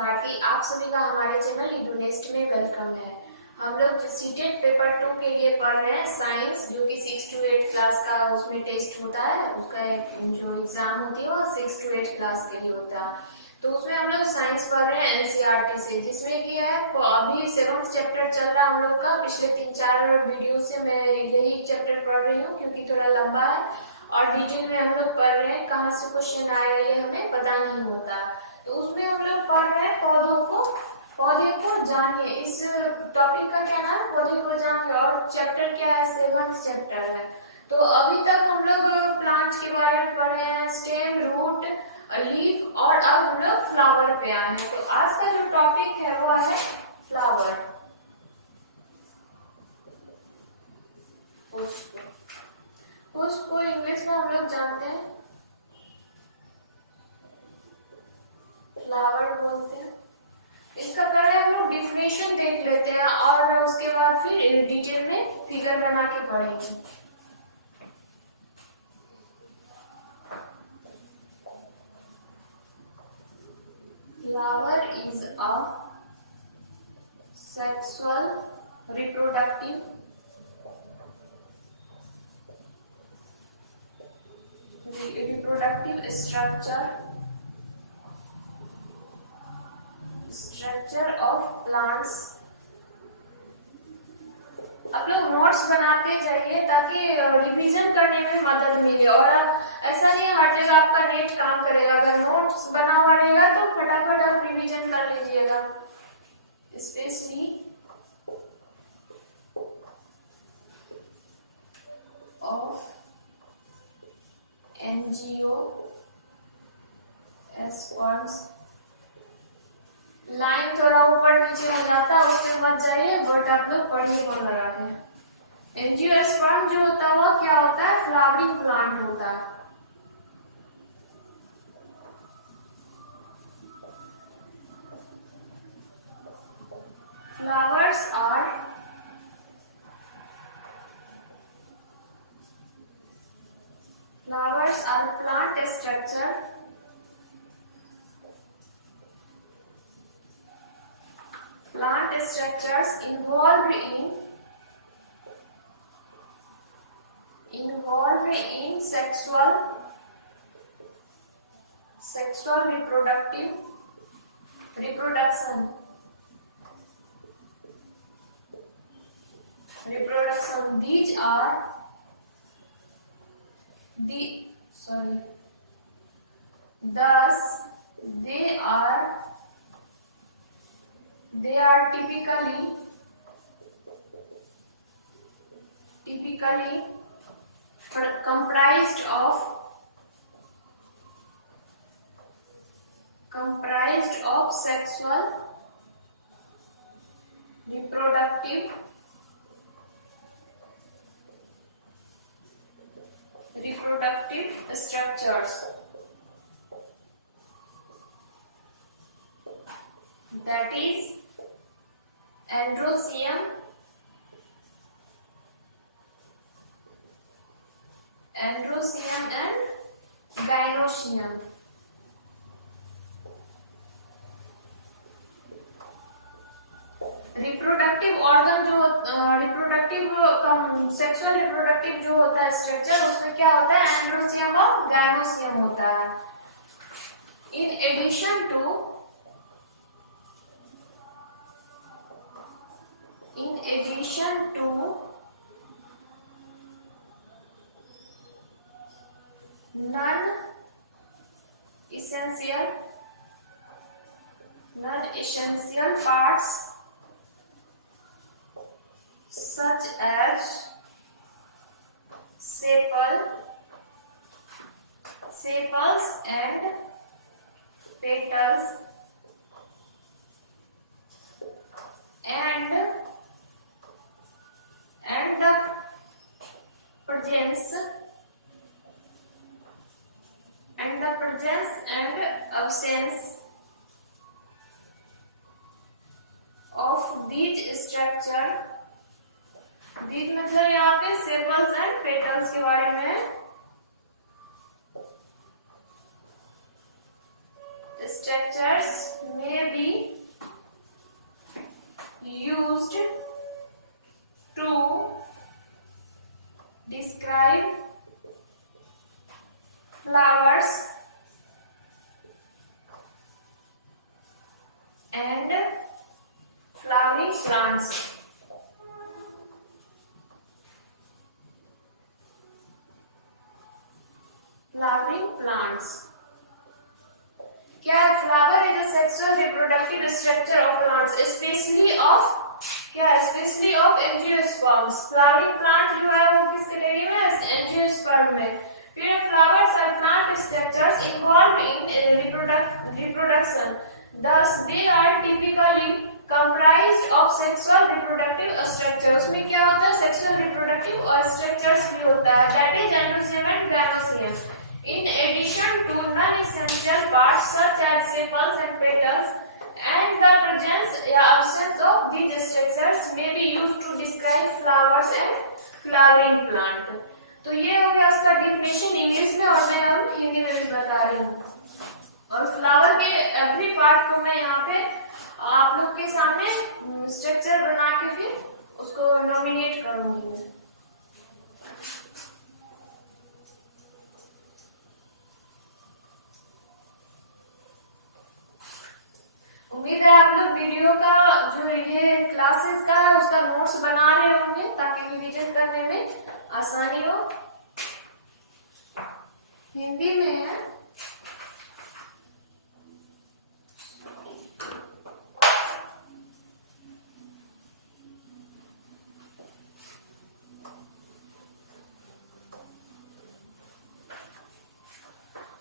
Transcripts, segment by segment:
भारती, आप सभी का हमारे चैनल इडोनेस्ट में वेलकम है। हम लोग सीटेट पेपर 2 के लिए पढ़ रहे हैं साइंस, जो कि 6 to 8 क्लास का उसमें टेस्ट होता है। उसका जो एग्जाम होती है वो 6 to 8 क्लास के लिए होता है। तो उसमें हम लोग साइंस पढ़ रहे हैं एनसीईआरटी से, जिसमें कि है अभी 7th चैप्टर चल रहा है हम लोग का। पिछले 3-4 वीडियो से मैं यही चैप्टर पढ़ रही हूँ क्योंकि थोड़ा लंबा है और डिटेल में हम लोग पढ़ रहे हैं। कहाँ से क्वेश्चन आएगा ये हमें पता नहीं होता। तो उसमें हम लोग पढ़ रहे हैं पौधे को जानिए। इस टॉपिक का क्या नाम है? पौधे को जानिए। और चैप्टर क्या है? 7th चैप्टर है। तो अभी तक हम लोग प्लांट्स के बारे में पढ़े हैं, स्टेम, रूट, लीफ, और अब हम लोग फ्लावर पे आए हैं। तो आज का जो टॉपिक है वो है फ्लावर। उसको इंग्लिश में हम लोग जानते हैं फ्लावर बोलते हैं। इसका पहले हम लोग डिफिनेशन देख लेते हैं और उसके बाद फिर डिटेल में फिगर बना के पढ़ेंगे। Flower is a sexual reproductive structure of plants. आप लोग नोट्स बनाते जाइए ताकि रिवीजन करने में मदद मिले। और ऐसा नहीं हर जगह आपका नेट काम करेगा। अगर नोट्स बना हुआ रहेगा तो फटाफट आप रिवीजन कर लीजिएगा। Specially of angiosperms. Line थोड़ा ऊपर नीचे हो जाता है, उसमें मत जाइए, बट आप लोग पढ़िए वो लगा के। एंजियोस्पर्म जो होता है वो क्या होता है? फ्लावरिंग प्लांट होता है। Flowers are plant structure plant structures involved in sexual reproduction. Thus they are typically comprised of sexual reproductive structures, that is androecium and gynoecium. Sexual reproductive जो होता है स्ट्रक्चर, उसमें क्या होता है? एंड्रोसियम और गायनोसियम होता है। In addition to non-essential parts such as sepals and petals and the presence and absence of these structure। these मतलब यहाँ पे सेपल्स एंड पेटल्स के बारे में। structures may be be used to describe flowers and flowering plants. Flowering plants. क्या है? Flower is the sexual reproductive structure of plants, specially of angiosperms. Flowering plant जो है वो किस कैटेगरी में है? एंजियोस्पर्म में। फिर flowers are plant structures involved in reproduction, thus they are typically comprised of sexual reproductive structure। उसमें क्या होता है? सेक्सुअल रिप्रोडक्टिव और स्ट्रक्चर्स भी होता है, that is androecium and gynoecium. In addition to non-essential parts such as sepals and petals, and the presence या absence of these structures may be used to describe flowers and flowering plant। तो ये हो गया उसका definition English में, और मैं अब हिंदी में भी बता रही हूँ। और फ्लावर के एवरी पार्ट को मैं यहाँ पे आप लोग के सामने स्ट्रक्चर बना के फिर उसको नॉमिनेट करूंगी। उम्मीद है आप लोग वीडियो का जो ये क्लासेस का है उसका नोट्स बना रहे होंगे ताकि रिवीजन करने में आसानी हो। हिंदी में है।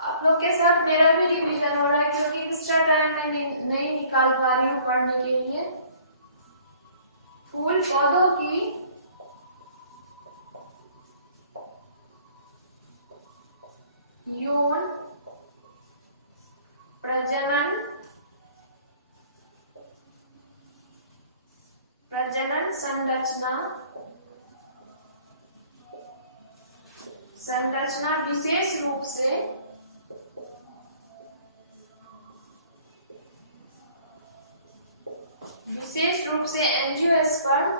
आप लोग के साथ मेरा भी रिवीजन हो रहा है क्योंकि एक्स्ट्रा टाइम मैं नहीं निकाल पा रही हूँ पढ़ने के लिए। फूल पौधों की यौन प्रजनन संरचना विशेष रूप से एंजियोस्पर्म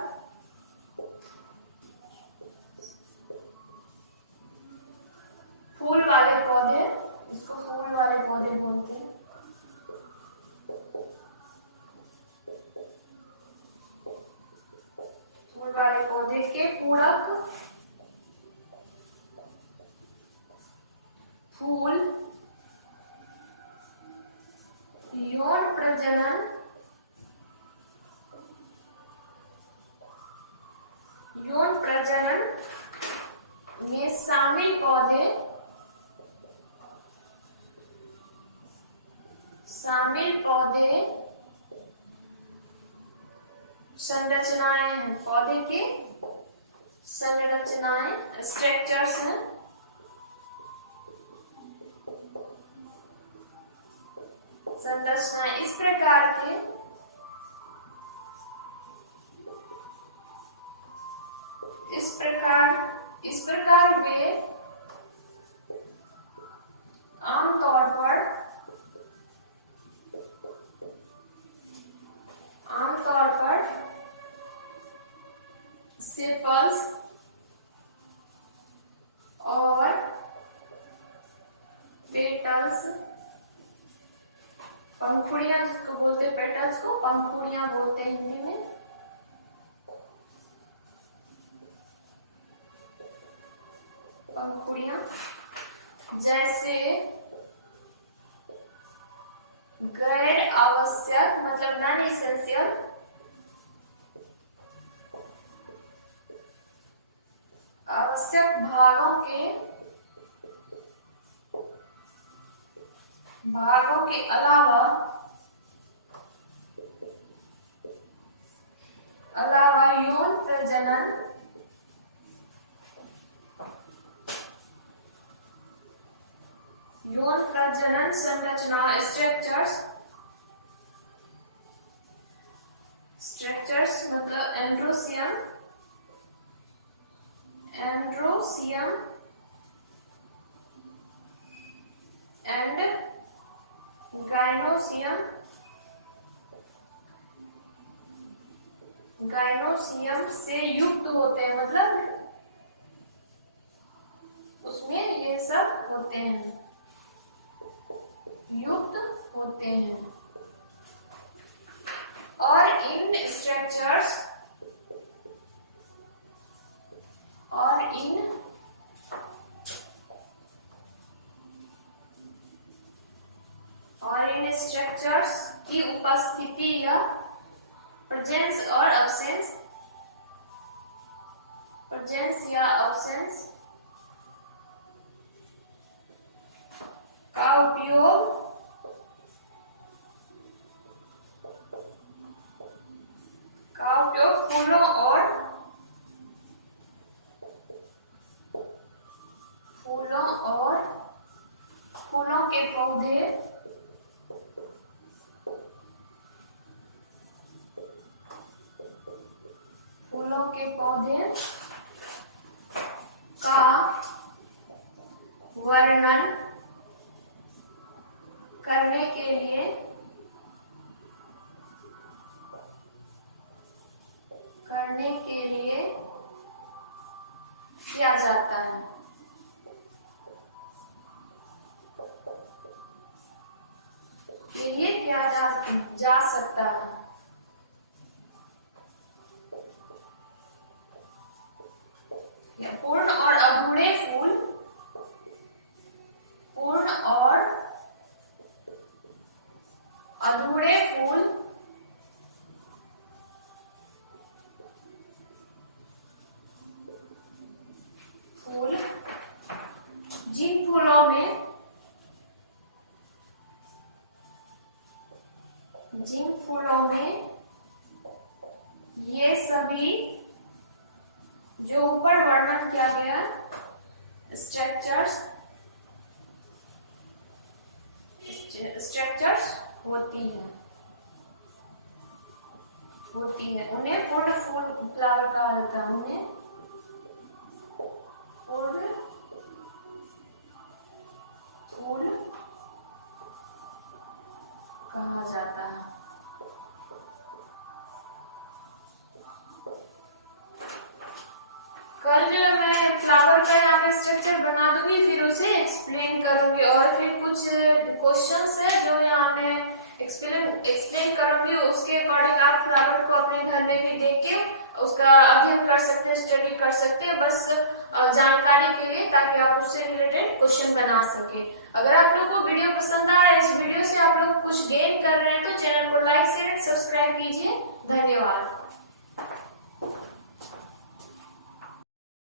फूल वाले पौधे, इसको फूल वाले पौधे बोलते हैं, फूल वाले पौधे के पूरक फूल यौन प्रजनन में शामिल पौधे संरचनाएं हैं, पौधे की संरचनाएं स्ट्रक्चर्स हैं। संरचनाएं इस प्रकार वे आमतौर पर सेपल्स और पेटल्स, पंखुड़ियां जिसको बोलते हैं, पेटल्स को पंखुड़ियां बोलते हैं हिंदी में, पंखुड़ियां जैसे गैर आवश्यक मतलब नॉन एसेंशियल आवश्यक भागों के अलावा यौन प्रजनन संरचना स्ट्रक्चर्स मतलब एंड्रोसियम एंड गाइनोसियम मोनोसियम से युक्त होते हैं, मतलब उसमें ये सब होते हैं, युक्त होते हैं। और इन स्ट्रक्चर्स की उपस्थिति या प्रेजेंस या अब्सेंस का उपयोग फूलों के पौधे का वर्णन करने के लिए किया जाता है। ये किया जा सकता है। पूर्ण और अधूरे फूल, पूर्ण और अधूरे फूल जिन फूलों में ये सभी जो ऊपर वर्णन किया गया स्ट्रक्चर्स होती है, उन्हें पूर्ण फूल फ्लावर कहा जाता है। उन्हें पूर्ण फूल कहा जाता है। कल जो मैं फ्लावर का यहाँ पे स्ट्रक्चर बना दूंगी, फिर उसे एक्सप्लेन करूंगी, और फिर कुछ क्वेश्चंस है जो यहाँ मैं एक्सप्लेन करूंगी। उसके अकॉर्डिंग आप फ्लावर को अपने घर में भी देख के उसका अध्ययन कर सकते हैं, स्टडी कर सकते हैं, बस जानकारी के लिए, ताकि आप उससे रिलेटेड क्वेश्चन बना सके। अगर आप लोग को वीडियो पसंद आया, इस वीडियो से आप लोग कुछ गेन कर रहे हैं, तो चैनल को लाइक शेयर एंड सब्सक्राइब कीजिए। धन्यवाद।